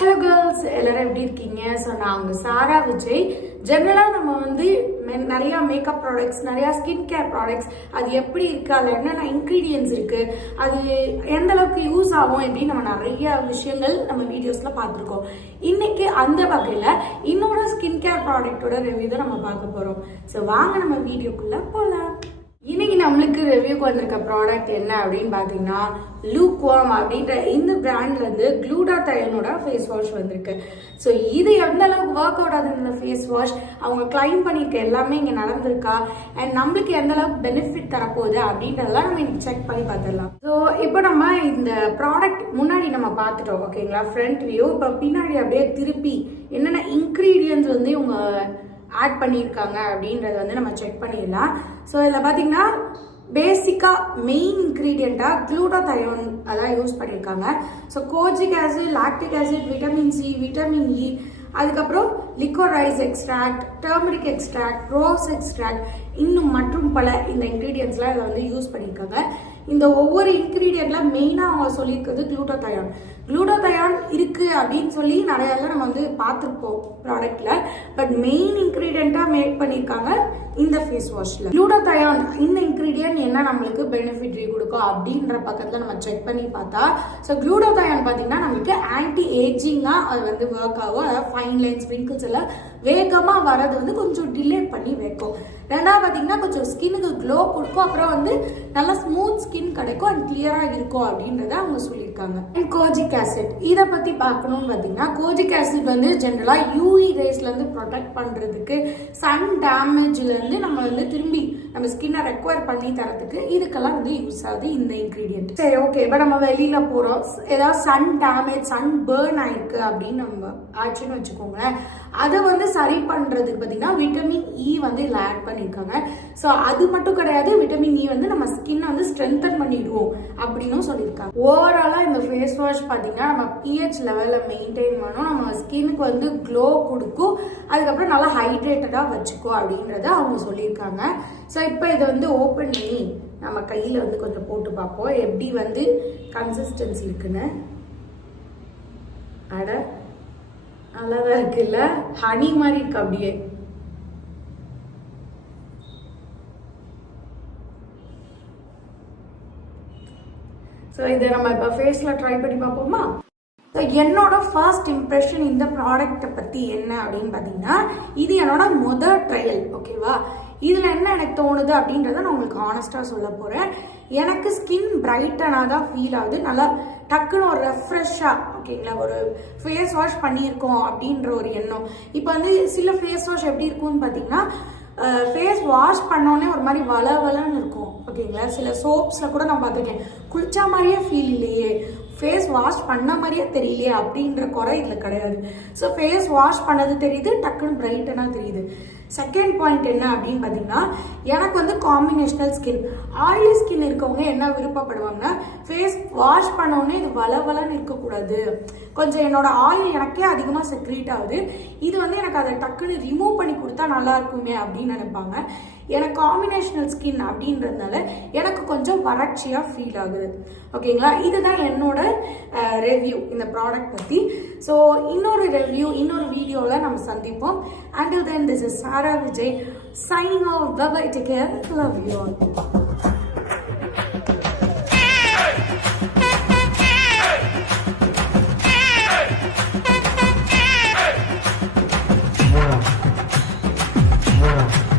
Hello girls, எல்லாரும் எப்படி இருக்கீங்க? ஸோ நான் உங்கள் சாரா விஜய். ஜென்ரலாக நம்ம நிறையா மேக்கப் ப்ராடக்ட்ஸ், நிறையா ஸ்கின் கேர் ப்ராடக்ட்ஸ், அது எப்படி இருக்குது, அதில் என்னென்ன இன்க்ரீடியன்ஸ் இருக்குது, அது எந்த அளவுக்கு யூஸ் ஆகும் அப்படின்னு நம்ம நிறைய விஷயங்கள் நம்ம வீடியோஸில் பார்த்துருக்கோம். இன்னைக்கு அந்த வகையில் இன்னொரு ஸ்கின் கேர் ப்ராடக்டோட ரிவ்யூ தான் நம்ம பார்க்க போகிறோம். ஸோ வாங்க நம்ம வீடியோக்குள்ளே போகலாம். இன்னைக்கு நம்மளுக்கு ரிவ்யூக்கு வந்திருக்க ப்ராடக்ட் என்ன அப்படின்னு பார்த்தீங்கன்னா, லூக்வார்ம் அப்படின்ற இந்த பிராண்ட்லேருந்து க்ளூடாதயோனோட ஃபேஸ் வாஷ் வந்திருக்கு. ஸோ இது எந்த அளவுக்கு ஒர்க் அவுட் ஆகுது இந்த ஃபேஸ் வாஷ், அவங்க கிளைம் பண்ணியிருக்க எல்லாமே இங்கே நடந்திருக்கா, அண்ட் நம்மளுக்கு எந்த அளவுக்கு பெனிஃபிட் தரப்போகுது அப்படின்றதெல்லாம் நம்ம இன்னைக்கு செக் பண்ணி பார்த்துடலாம். ஸோ இப்போ நம்ம இந்த ப்ராடக்ட் முன்னாடி நம்ம பார்த்துட்டோம், ஓகேங்களா, ஃப்ரண்ட் வியூ. இப்போ பின்னாடி அப்படியே திருப்பி என்னென்ன இன்க்ரீடியன்ஸ் இவங்க ஆட் பண்ணியிருக்காங்க அப்படின்றத நம்ம செக் பண்ணிடலாம். ஸோ இதில் பார்த்தீங்கன்னா பேசிக்காக மெயின் இன்க்ரீடியண்ட்டாக க்ளூடாதயோன் அதான் யூஸ் பண்ணியிருக்காங்க. So kojic acid, lactic acid, vitamin C, vitamin E, அதுக்கப்புறம் liquorice extract, turmeric extract, rose extract, இன்னும் மற்றும் பல இந்த இன்க்ரீடியன்ஸ்லாம் இதை யூஸ் பண்ணியிருக்காங்க. இந்த ஒவ்வொரு இன்க்ரீடியண்ட்ல மெயினாக அவங்க சொல்லியிருக்கிறது க்ளூடாதயோன். க்ளூடாதயோன் இருக்கு அப்படின்னு சொல்லி நிறைய நம்ம பார்த்துருப்போம் ப்ராடக்ட்ல. பட் மெயின் இன்க்ரீடியண்ட்டாக மேக் பண்ணியிருக்காங்க இந்த ஃபேஸ் வாஷ்ல. க்ளூடாதயோன் இந்த இன்க்ரீடியன்ட் என்ன நம்மளுக்கு பெனிஃபிட் கொடுக்கும் அப்படின்ற பக்கத்தில் நம்ம செக் பண்ணி பார்த்தா, ஸோ க்ளூடாதயோன் பார்த்தீங்கன்னா நம்மளுக்கு ஆன்டி ஏஜிங்காக அது ஒர்க் ஆகும். அதாவது ஃபைன் லைன்ஸ், விங்கிள்ஸ் எல்லாம் வேகமாக வரது கொஞ்சம் டிலே பண்ணி வைக்கும். ரெண்டாவது பார்த்தீங்கன்னா கொஞ்சம் ஸ்கின்னுக்கு க்ளோ கொடுக்கும். அப்புறம் நல்லா ஸ்மூத் ஸ்கின் கிடைக்கும் அண்ட் கிளியராக இருக்கும் அப்படின்றத அவங்க சொல்லியிருக்காங்க. அண்ட் கோஜிக் ஆசிட் இதை பற்றி பார்க்கணும்னு பார்த்தீங்கன்னா, கோஜிக் ஆசிட் ஜென்ரலாக யூவி ரேஸ்லேருந்து ப்ரொடெக்ட் பண்ணுறதுக்கு, சன் டேமேஜ்லேருந்து நம்ம திரும்பி நம்ம ஸ்கின்னை ரெக்வயர் பண்ணி தரதுக்கு இதுக்கெல்லாம் யூஸ் ஆகுது இந்த இன்க்ரீடியன்ட். சரி, ஓகே. இப்போ நம்ம வெளியில் போகிறோம், ஏதாவது சன் டேமேஜ், சன் பேர்ன் ஆயிருக்கு அப்படின்னு நம்ம ஆச்சுன்னு வச்சுக்கோங்களேன். அதை சரி பண்ணுறதுக்கு பார்த்தீங்கன்னா விட்டமின் இ இதில் ஆட் பண்ணியிருக்காங்க. ஸோ அது மட்டும் கிடையாது, விட்டமின் இ நம்ம ஸ்கின்னை ஸ்ட்ரென்தன் பண்ணிடுவோம் அப்படின்னு சொல்லியிருக்காங்க. ஓவராலாக இந்த ஃபேஸ் வாஷ் பார்த்தீங்கன்னா நம்ம பிஹெச் லெவலில் மெயின்டைன் பண்ணணும், நம்ம ஸ்கின்னுக்கு க்ளோ கொடுக்கும், அதுக்கப்புறம் நல்லா ஹைட்ரேட்டடாக வச்சுக்கோ அப்படின்றத அவங்க சொல்லியிருக்காங்க. ஸோ இப்போ இதை ஓப்பன் பண்ணி நம்ம கையில் கொஞ்சம் போட்டு பார்ப்போம் எப்படி கன்சிஸ்டன்சி இருக்குன்னு. அட நல்லாதான் இருக்குல்ல, ஹனி மாதிரி இருக்கு அப்படியே. ஸோ இதை நம்ம இப்போ ஃபேஸில் ட்ரை பண்ணி பார்ப்போமா? ஸோ என்னோட ஃபர்ஸ்ட் இம்ப்ரெஷன் இந்த ப்ராடக்டை பற்றி என்ன அப்படின்னு பார்த்தீங்கன்னா, இது என்னோட முதல் ட்ரையல், ஓகேவா. இதில் என்ன எனக்கு தோணுது அப்படின்றத நான் உங்களுக்கு ஆனஸ்டாக சொல்ல போகிறேன். எனக்கு ஸ்கின் பிரைட்டனாக தான் ஃபீல் ஆகுது. நல்லா டக்குன்னு ஒரு ரெஃப்ரெஷ்ஷாக, ஓகேங்களா, ஒரு ஃபேஸ் வாஷ் பண்ணியிருக்கோம் அப்படின்ற ஒரு எண்ணம். இப்போ சில ஃபேஸ் வாஷ் எப்படி இருக்கும்னு பார்த்தீங்கன்னா, ஃபேஸ் வாஷ் பண்ணோன்னே ஒரு மாதிரி வளவலன்னு இருக்கும், ஓகேங்களா. சில சோப்ஸில் கூட நான் பார்த்துருக்கேன், குளிச்சா மாதிரியே ஃபீல் இல்லையே, ஃபேஸ் வாஷ் பண்ண மாதிரியே தெரியலையே அப்படின்ற குறை இதில் கிடையாது. ஸோ ஃபேஸ் வாஷ் பண்ணது தெரியுது, டக்குன்னு பிரைட்டனாக தெரியுது. செகண்ட் பாயிண்ட் என்ன அப்படின்னு பார்த்தீங்கன்னா, எனக்கு காம்பினேஷனல் ஸ்கின், ஆயிலி ஸ்கின் இருக்கவங்க என்ன விருப்பப்படுவாங்கன்னா, ஃபேஸ் வாஷ் பண்ணோடனே இது வளவலன்னு இருக்கக்கூடாது, கொஞ்சம் என்னோட ஆயில் எனக்கே அதிகமாக செக்ரீட் ஆகுது, இது எனக்கு அதை டக்குன்னு ரிமூவ் பண்ணி கொடுத்தா நல்லா இருக்குமே அப்படின்னு நினைப்பாங்க. எனக்கு காம்பினேஷனல் ஸ்கின் அப்படின்றதுனால எனக்கு கொஞ்சம் வறட்சியாக ஃபீல் ஆகுது, ஓகேங்களா. இதுதான் என்னோட ரிவ்யூ இந்த ப்ராடக்ட் பற்றி. ஸோ இன்னொரு ரிவ்யூ, இன்னொரு வீடியோவில் நம்ம சந்திப்போம். Until then, this is Sara Vijay signing off. Bye-bye, take care, love you all. Yeah.